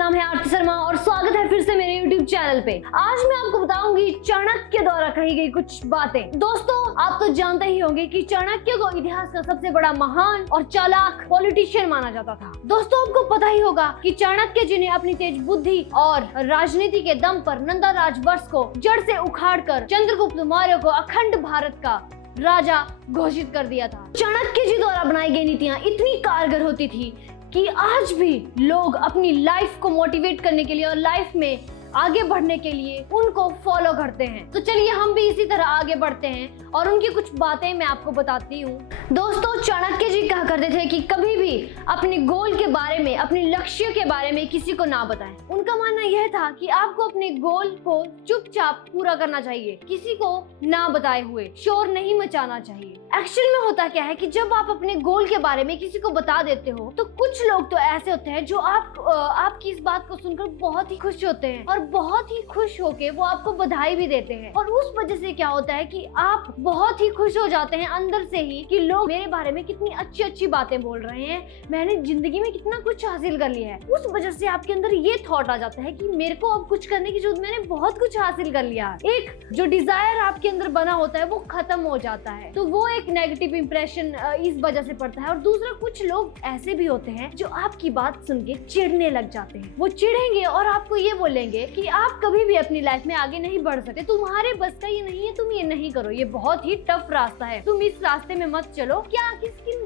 नाम है आरती शर्मा और स्वागत है फिर से मेरे YouTube चैनल पे। आज मैं आपको बताऊंगी चाणक्य द्वारा कही गई कुछ बातें। दोस्तों, आप तो जानते ही होंगे कि चाणक्य को इतिहास का सबसे बड़ा महान और चालाक पॉलिटिशियन माना जाता था। दोस्तों, आपको पता ही होगा कि चाणक्य जी ने अपनी तेज बुद्धि और राजनीति के दम पर नंदा राजवंश को जड़ से उखाड़कर चंद्रगुप्त मौर्य को अखंड भारत का राजा घोषित कर दिया था। चाणक्य जी द्वारा बनाई गई नीतियां इतनी कारगर होती थी कि आज भी लोग अपनी लाइफ को मोटिवेट करने के लिए और लाइफ में आगे बढ़ने के लिए उनको फॉलो करते हैं। तो चलिए हम भी इसी तरह आगे बढ़ते हैं और उनकी कुछ बातें मैं आपको बताती हूँ। दोस्तों, चाणक्य जी कहा करते थे कि कभी भी अपने गोल के बारे में, अपने लक्ष्य के बारे में किसी को ना बताएं। उनका मानना यह था कि आपको अपने गोल को चुपचाप पूरा करना चाहिए, किसी को ना बताए हुए शोर नहीं मचाना चाहिए। एक्चुअल में होता क्या है कि जब आप अपने गोल के बारे में किसी को बता देते हो तो कुछ लोग तो ऐसे होते हैं जो आपकी इस बात को सुनकर बहुत ही खुश होते हैं और बहुत ही खुश होके वो आपको बधाई भी देते हैं। और उस वजह से क्या होता है कि आप बहुत ही खुश हो जाते हैं अंदर से ही कि लोग मेरे बारे में कितनी अच्छी अच्छी बातें बोल रहे हैं, मैंने जिंदगी में कितना कुछ हासिल कर लिया है। उस वजह से आपके अंदर ये थॉट आ जाता है कि मेरे को अब कुछ करने की जरूरत, मैंने बहुत कुछ हासिल कर लिया। एक जो डिजायर आपके अंदर बना होता है वो खत्म हो जाता है, तो वो एक नेगेटिव इंप्रेशन इस वजह से पड़ता है। और दूसरा, कुछ लोग ऐसे भी होते हैं जो आपकी बात सुन के चिढ़ने लग जाते हैं। वो चिढ़ेंगे और आपको ये बोलेंगे कि आप कभी भी अपनी लाइफ में आगे नहीं बढ़ सकते, तुम्हारे बस का ये नहीं है, तुम ये नहीं करो, ये बहुत ही टफ रास्ता है, तुम इस रास्ते में मत चलो, क्या किस किन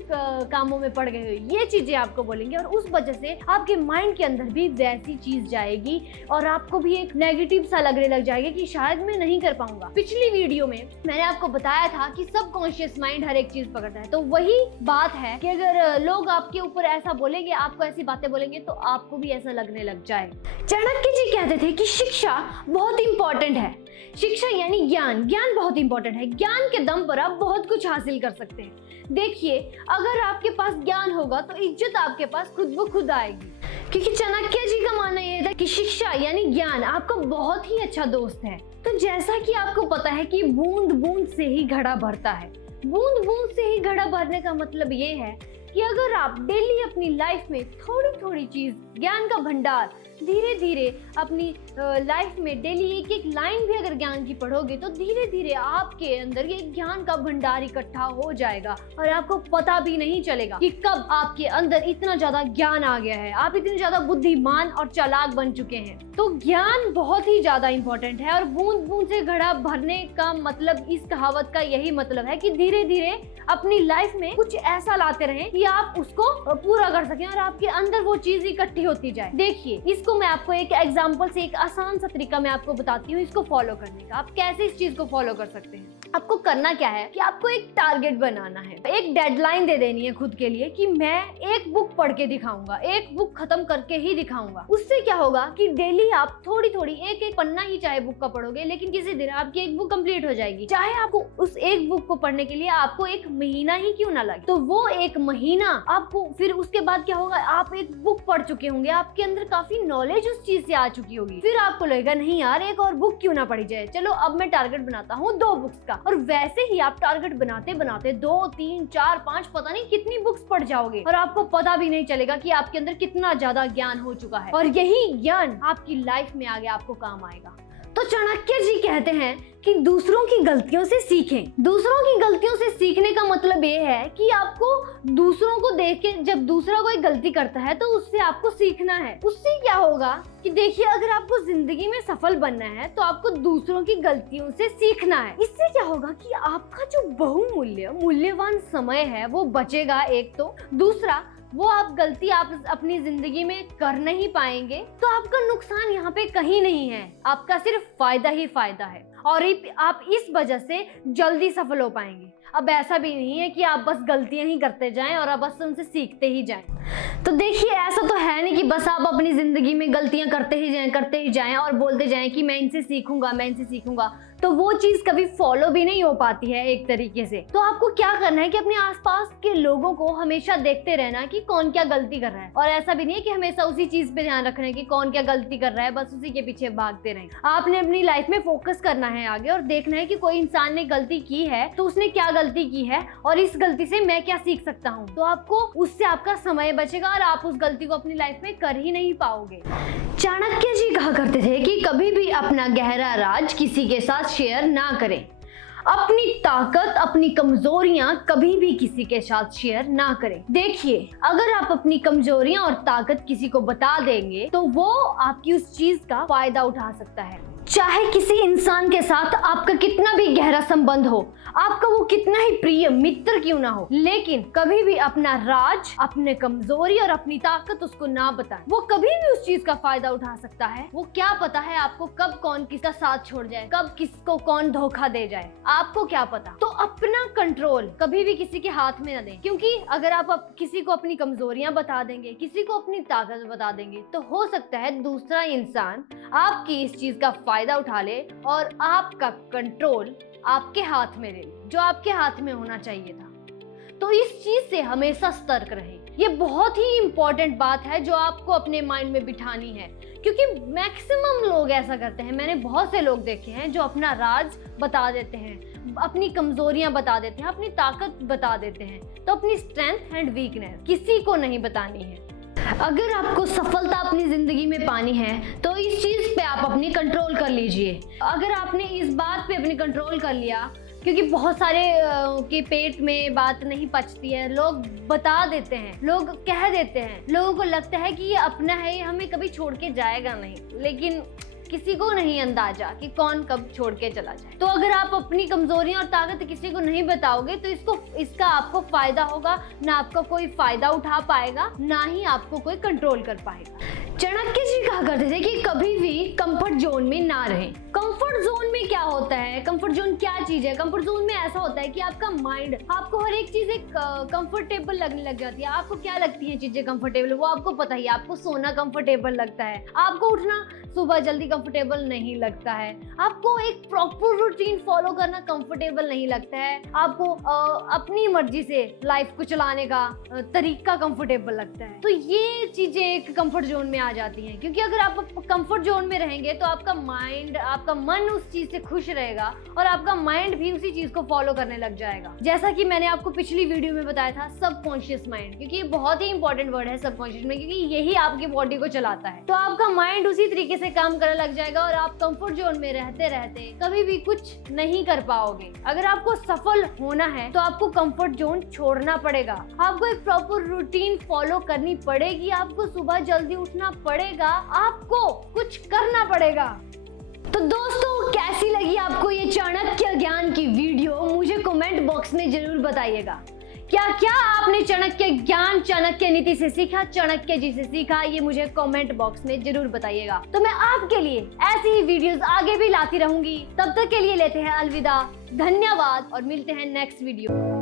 कामों में पड़ गए हो, ये चीजें आपको बोलेंगे। और उस वजह से आपके माइंड के अंदर भी वैसी चीज जाएगी और आपको भी एक नेगेटिव सा लगने लग जाएगा कि शायद मैं नहीं कर पाऊंगा। पिछली वीडियो में मैंने आपको बताया था कि सबकॉन्शियस माइंड हर एक चीज पकड़ता है, तो वही बात है कि अगर लोग आपके ऊपर ऐसा बोलेंगे, आपको ऐसी बातें बोलेंगे, तो आपको भी ऐसा लगने लग जाए। चाणक्य जी कहते थे कि शिक्षा बहुत इंपॉर्टेंट है। शिक्षा यानी ज्ञान, ज्ञान बहुत इंपॉर्टेंट है। ज्ञान के दम पर आप बहुत कुछ हासिल कर सकते हैं। देखिए, अगर आपके पास ज्ञान होगा तो इज्जत आपके पास खुद ब खुद आएगी, क्योंकि चाणक्य जी का मानना यह था कि शिक्षा यानी ज्ञान आपका बहुत ही अच्छा दोस्त है। तो जैसा कि आपको पता है कि बूंद बूंद से ही घड़ा भरता है। बूंद बूंद से ही घड़ा भरने का मतलब ये है कि अगर आप डेली अपनी लाइफ में थोड़ी थोड़ी चीज, ज्ञान का भंडार धीरे धीरे अपनी लाइफ में डेली एक एक लाइन भी अगर ज्ञान की पढ़ोगे तो धीरे धीरे आपके अंदर ये ज्ञान का भंडार इकट्ठा हो जाएगा और आपको पता भी नहीं चलेगा कि कब आपके अंदर इतना ज्यादा ज्ञान आ गया है, आप इतने ज्यादा बुद्धिमान और चालाक बन चुके हैं। तो ज्ञान बहुत ही ज्यादा इंपॉर्टेंट है और बूंद बूंद से घड़ा भरने का मतलब, इस कहावत का यही मतलब है कि धीरे धीरे अपनी लाइफ में कुछ ऐसा लाते रहें कि आप उसको पूरा कर सकें और आपके अंदर वो चीज इकट्ठी होती जाए। देखिए, इसको मैं आपको एक एग्जांपल से, एक आसान सा तरीका मैं आपको बताती हूँ इसको फॉलो करने का। आप कैसे इस चीज को फॉलो कर सकते हैं। आपको करना क्या है कि आपको एक टारगेट बनाना है, एक डेडलाइन दे देनी है खुद के लिए कि मैं एक बुक पढ़ के दिखाऊंगा, एक बुक खत्म करके ही दिखाऊंगा। उससे क्या होगा कि डेली आप थोड़ी थोड़ी एक एक पन्ना ही चाहे बुक का पढ़ोगे, लेकिन किसी दिन आपकी एक बुक कंप्लीट हो जाएगी। चाहे आपको उस एक बुक को पढ़ने के लिए आपको एक महीना ही क्यों ना लगे, तो वो एक महीना आपको, फिर उसके बाद क्या होगा, आप एक बुक पढ़ चुके होंगे, आपके अंदर काफी नॉलेज उस चीज से आ चुकी होगी। फिर आपको लगेगा नहीं यार, एक और बुक क्यों ना पढ़ी जाए, चलो अब मैं टारगेट बनाता हूँ 2 बुक्स का। और वैसे ही आप टारगेट बनाते बनाते 2, 3, 4, 5 पता नहीं कितनी बुक्स पढ़ जाओगे और आपको पता भी नहीं चलेगा कि आपके अंदर कितना ज्यादा ज्ञान हो चुका है। और यही ज्ञान आपकी लाइफ में आगे आपको काम आएगा। तो चाणक्य जी कहते हैं कि दूसरों की गलतियों से सीखें। दूसरों की गलतियों से सीखने का मतलब ये है कि आपको दूसरों को देख के, जब दूसरा कोई गलती करता है तो उससे आपको सीखना है। उससे क्या होगा कि देखिए, अगर आपको जिंदगी में सफल बनना है तो आपको दूसरों की गलतियों से सीखना है। इससे क्या होगा कि आपका जो मूल्यवान समय है वो बचेगा एक तो, दूसरा वो आप गलती आप अपनी जिंदगी में कर नहीं पाएंगे, तो आपका नुकसान यहाँ पे कहीं नहीं है, आपका सिर्फ फायदा ही फायदा है और आप इस वजह से जल्दी सफल हो पाएंगे। अब ऐसा भी नहीं है कि आप बस गलतियां ही करते जाएं और आप बस उनसे सीखते ही जाएं। तो देखिए, ऐसा तो है नहीं कि बस आप अपनी जिंदगी में गलतियां करते ही जाएं और बोलते जाएं कि मैं इनसे सीखूंगा, मैं इनसे सीखूंगा। तो वो चीज कभी फॉलो भी नहीं हो पाती है एक तरीके से। तो आपको क्या करना है कि अपने आसपास के लोगों को हमेशा देखते रहना कि कौन क्या गलती कर रहा है, और ऐसा भी नहीं है कि हमेशा उसी चीज पे ध्यान रखना है कि कौन क्या गलती कर रहा है, बस उसी के पीछे भागते रहें। आपने अपनी लाइफ में फोकस करना है आगे और देखना है कि कोई इंसान ने गलती की है तो उसने क्या गलती की है और इस गलती से मैं क्या सीख सकता हूँ। तो आपको उससे आपका समय बचेगा और आप उस गलती को अपनी लाइफ में कर ही नहीं पाओगे। चाणक्य जी कहा करते थे कि कभी भी अपना गहरा राज किसी के साथ शेयर ना करें। अपनी ताकत, अपनी कमजोरियां कभी भी किसी के साथ शेयर ना करें। देखिए, अगर आप अपनी कमजोरियां और ताकत किसी को बता देंगे तो वो आपकी उस चीज का फायदा उठा सकता है। चाहे किसी इंसान के साथ आपका कितना भी गहरा संबंध हो, आपका वो कितना ही प्रिय मित्र क्यों ना हो, लेकिन कभी भी अपना राज, अपने कमजोरी और अपनी ताकत उसको ना बताएं। वो कभी भी उस चीज का फायदा उठा सकता है। वो क्या पता है आपको कब कौन किसका साथ छोड़ जाए, कब किसको कौन धोखा दे जाए, आपको क्या पता। तो अपना कंट्रोल कभी भी किसी के हाथ में न दें, क्योंकि अगर आप किसी को अपनी कमजोरियां बता देंगे, किसी को अपनी ताकत बता देंगे, तो हो सकता है दूसरा इंसान आपकी इस चीज का फायदा उठा ले और आपका कंट्रोल आपके हाथ में ले ले, जो आपके हाथ में होना चाहिए था। तो इस चीज से हमेशा सतर्क रहें। ये बहुत ही इंपॉर्टेंट बात है जो आपको अपने माइंड में बिठानी है, क्योंकि मैक्सिमम लोग ऐसा करते हैं। मैंने बहुत से लोग देखे हैं जो अपना राज बता देते हैं, अपनी कमजोरियां बता देते हैं, अपनी ताकत बता देते हैं। तो अपनी स्ट्रेंथ एंड वीकनेस किसी को नहीं बतानी है। अगर आपको सफलता अपनी जिंदगी में पानी है तो इस चीज पे आप अपनी कंट्रोल कर लीजिए। अगर आपने इस बात पे अपनी कंट्रोल कर लिया, क्योंकि बहुत सारे के पेट में बात नहीं पचती है, लोग बता देते हैं, लोग कह देते हैं, लोगों को लगता है कि ये अपना है, ये हमें कभी छोड़ के जाएगा नहीं, लेकिन किसी को नहीं अंदाजा कि कौन कब छोड़ के चला जाए। तो अगर आप अपनी कमजोरियां और ताकत किसी को नहीं बताओगे तो इसका आपको फायदा होगा, ना आपका कोई फायदा उठा पाएगा, ना ही आपको कोई कंट्रोल कर पाएगा। चाणक्य जी कहा करते थे कि कभी भी कंफर्ट जोन में ना रहें। कंफर्ट जोन में क्या होता है, कंफर्ट जोन क्या चीज है? कंफर्ट जोन में ऐसा होता है कि आपका माइंड, आपको हर एक चीज एक कंफर्टेबल लगने लग जाती है। आपको क्या लगती है चीजें कंफर्टेबल, वो आपको पता ही है। आपको सोना कंफर्टेबल लगता है, आपको उठना सुबह जल्दी कंफर्टेबल नहीं लगता है, आपको एक प्रॉपर रूटीन फॉलो करना कंफर्टेबल नहीं लगता है, आपको अपनी मर्जी से लाइफ को चलाने का तरीका कंफर्टेबल लगता है। तो ये चीजें एक कंफर्ट जोन में आ जाती हैं, क्योंकि अगर आप कंफर्ट जोन में रहेंगे तो आपका माइंड, आपका मन उस चीज से खुश रहेगा और आपका माइंड भी उसी चीज को फॉलो करने लग जाएगा। जैसा कि मैंने आपको पिछली वीडियो में बताया था, सबकॉन्शियस माइंड, क्योंकि ये बहुत ही इंपॉर्टेंट वर्ड है सबकॉन्शियस में, क्योंकि यही आपकी बॉडी को चलाता है। तो आपका माइंड उसी तरीके से काम करने लग जाएगा और आप कंफर्ट जोन में रहते रहते कभी भी कुछ नहीं कर पाओगे। अगर आपको सफल होना है तो आपको कंफर्ट जोन छोड़ना पड़ेगा, आपको एक प्रॉपर रूटीन फॉलो करनी पड़ेगी, आपको सुबह जल्दी उठना पड़ेगा, आपको कुछ करना पड़ेगा। तो दोस्तों, कैसी लगी आपको ये चाणक्य ज्ञान की वीडियो? मुझे कमेंट बॉक्स में जरूर बताइएगा। क्या क्या आपने चाणक्य ज्ञान, चाणक्य नीति से सीखा, चाणक्य जी से सीखा, ये मुझे कमेंट बॉक्स में जरूर बताइएगा। तो मैं आपके लिए ऐसी ही वीडियोस आगे भी लाती रहूंगी। तब तक के लिए लेते हैं अलविदा, धन्यवाद और मिलते हैं नेक्स्ट वीडियो।